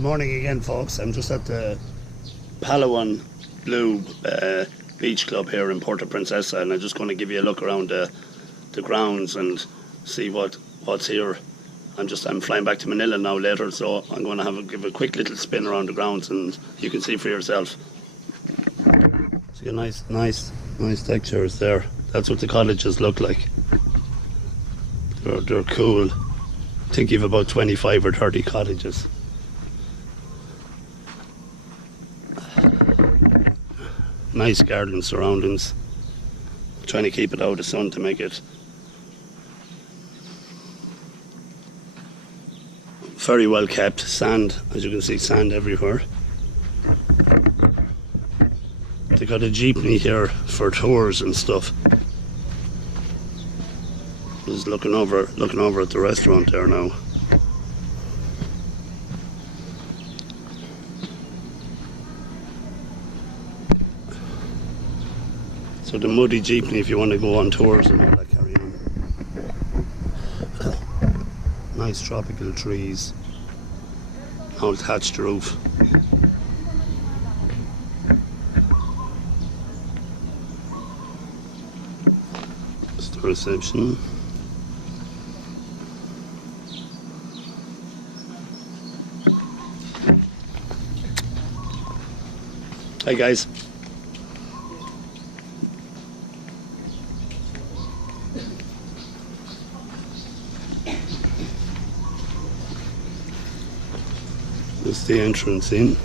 Good morning again, folks. I'm just at the Palawan Blue Beach Club here in Puerta Princesa, and I'm just going to give you a look around the grounds and see what's here. I'm flying back to Manila now later, so I'm going to give a quick little spin around the grounds, and you can see for yourself. See a nice textures there. That's what the cottages look like. They're cool. I think you've about 25 or 30 cottages. Nice garden surroundings. Trying to keep it out of the sun to make it very well kept. Sand, as you can see, sand everywhere. They got a jeepney here for tours and stuff. Just looking over at the restaurant there now. So the muddy jeepney, if you want to go on tours and all that, carry on. Nice tropical trees. All thatched roof. It's the reception. Hi guys. That's the entrance in.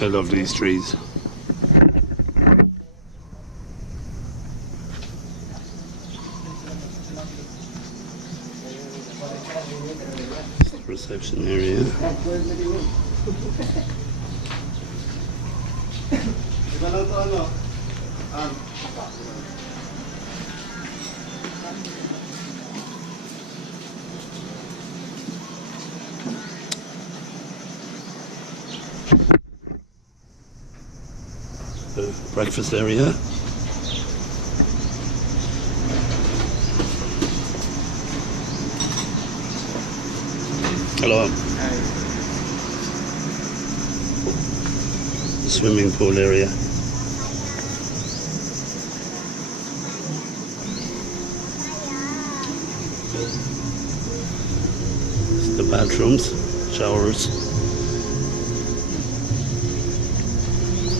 I love these trees. Reception area. The breakfast area. Hello. Hi. Swimming pool area. It's the bathrooms, showers.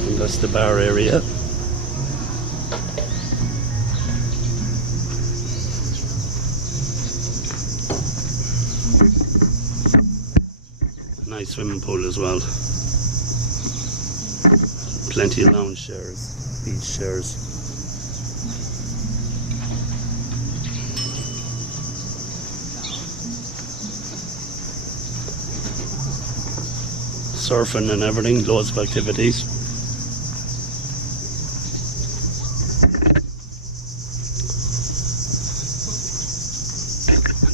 And that's the bar area. Nice swimming pool as well. Plenty of lounge chairs, beach chairs. Surfing and everything, loads of activities.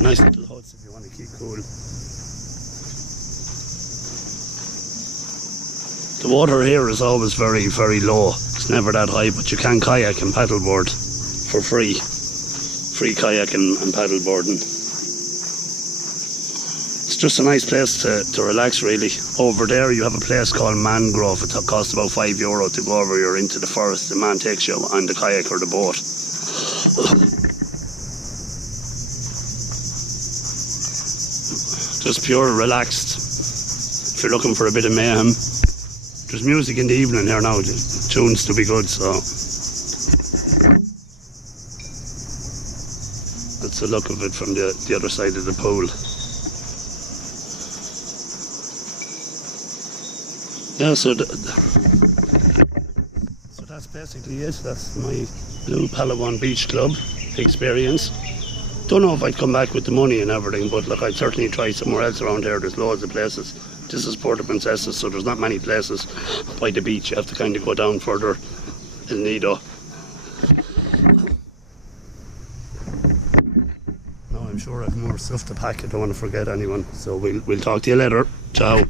Nice little huts if you want to keep cool. The water here is always very, very low. It's never that high, but you can kayak and paddleboard for free. Free kayak and paddleboarding. It's just a nice place to relax, really. Over there you have a place called Mangrove. It costs about €5 to go over. You're into the forest. The man takes you on the kayak or the boat. Just pure relaxed. If you're looking for a bit of mayhem. There's music in the evening here now, the tunes to be good, so that's the look of it from the other side of the pool. Yeah, so that's basically it. That's my Blue Palawan Beach Club experience. Don't know if I'd come back with the money and everything, but look, I'd certainly try somewhere else around here. There's loads of places. This is Puerta Princesa, so there's not many places by the beach. You have to kind of go down further El Nido. Now I'm sure I've more stuff to pack. I don't want to forget anyone. So we'll talk to you later. Ciao.